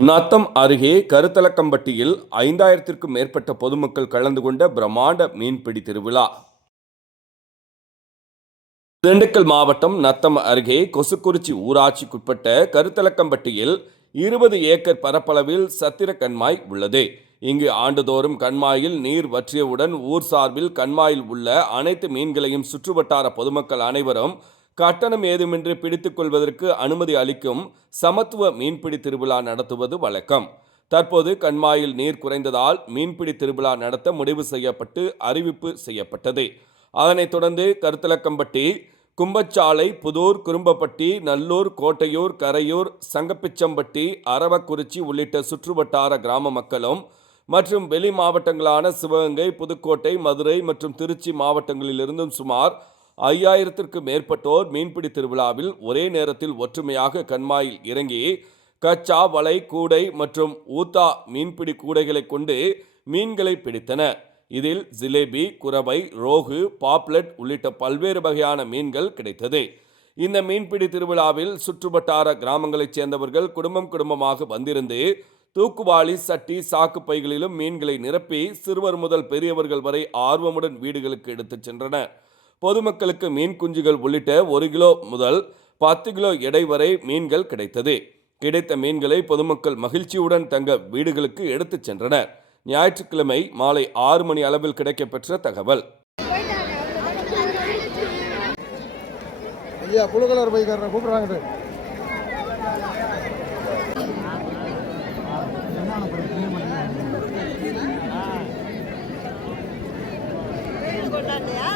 நத்தம் அருகே கருத்தலக்கம்பட்டியில் ஐந்தாயிரத்திற்கும் மேற்பட்ட பொதுமக்கள் கலந்து கொண்ட பிரம்மாண்ட மீன்பிடி திருவிழா. திண்டுக்கல் மாவட்டம் நத்தம் அருகே கொசுக்குறிச்சி ஊராட்சிக்குட்பட்ட கருத்தலக்கம்பட்டியில் இருபது ஏக்கர் பரப்பளவில் சத்திர கண்மாய் உள்ளது. இங்கு ஆண்டுதோறும் கண்மாயில் நீர் வற்றியவுடன் ஊர் சார்பில் கண்மாயில் உள்ள அனைத்து மீன்களையும் சுற்றுவட்டார பொதுமக்கள் அனைவரும் கட்டணம் ஏதுமின்றி பிடித்துக் கொள்வதற்கு அனுமதி அளிக்கும் சமத்துவ மீன்பிடி திருவிழா நடத்துவது வழக்கம். தற்போது கண்மாயில் நீர் குறைந்ததால் மீன்பிடி திருவிழா நடத்த முடிவு செய்யப்பட்டு அறிவிப்பு செய்யப்பட்டது. அதனைத் தொடர்ந்து கருத்தலக்கம்பட்டி கும்பச்சாலை புதூர் குறும்பப்பட்டி நல்லூர் கோட்டையூர் கரையூர் சங்கப்பிச்சம்பட்டி அரவக்குறிச்சி உள்ளிட்ட சுற்றுவட்டார கிராம மக்களும் மற்றும் வெளி மாவட்டங்களான சிவகங்கை புதுக்கோட்டை மதுரை மற்றும் திருச்சி மாவட்டங்களிலிருந்தும் சுமார் ஐயாயிரத்திற்கு மேற்பட்டோர் மீன்பிடி திருவிழாவில் ஒரே நேரத்தில் ஒற்றுமையாக கண்மாயில் இறங்கி கச்சா வலை கூடை மற்றும் ஊத்தா மீன்பிடி கூடைகளை கொண்டு மீன்களை பிடித்தனர். இதில் ஜிலேபி குரவை ரோகு பாப்லெட் உள்ளிட்ட பல்வேறு வகையான மீன்கள் கிடைத்தது. இந்த மீன்பிடி திருவிழாவில் சுற்றுவட்டார கிராமங்களைச் சேர்ந்தவர்கள் குடும்பம் குடும்பமாக வந்திருந்து தூக்குவாளி சட்டி சாக்கு பைகளிலும் மீன்களை நிரப்பி சிறுவர் முதல் பெரியவர்கள் வரை ஆர்வமுடன் வீடுகளுக்கு எடுத்துச் சென்றனர். பொதுமக்களுக்கு மீன் குஞ்சுகள் உள்ளிட்ட ஒரு கிலோ முதல் பத்து கிலோ எடை வரை மீன்கள் கிடைத்தது. கிடைத்த மீன்களை பொதுமக்கள் மகிழ்ச்சியுடன் தங்க வீடுகளுக்கு எடுத்துச் சென்றனர். ஞாயிற்றுக்கிழமை மாலை ஆறு மணி அளவில் கிடைக்கப்பெற்ற தகவல். ஐயா புழுக்கலர் பைக்காரனை கூப்பிட்றாங்க கொண்டாடுலையா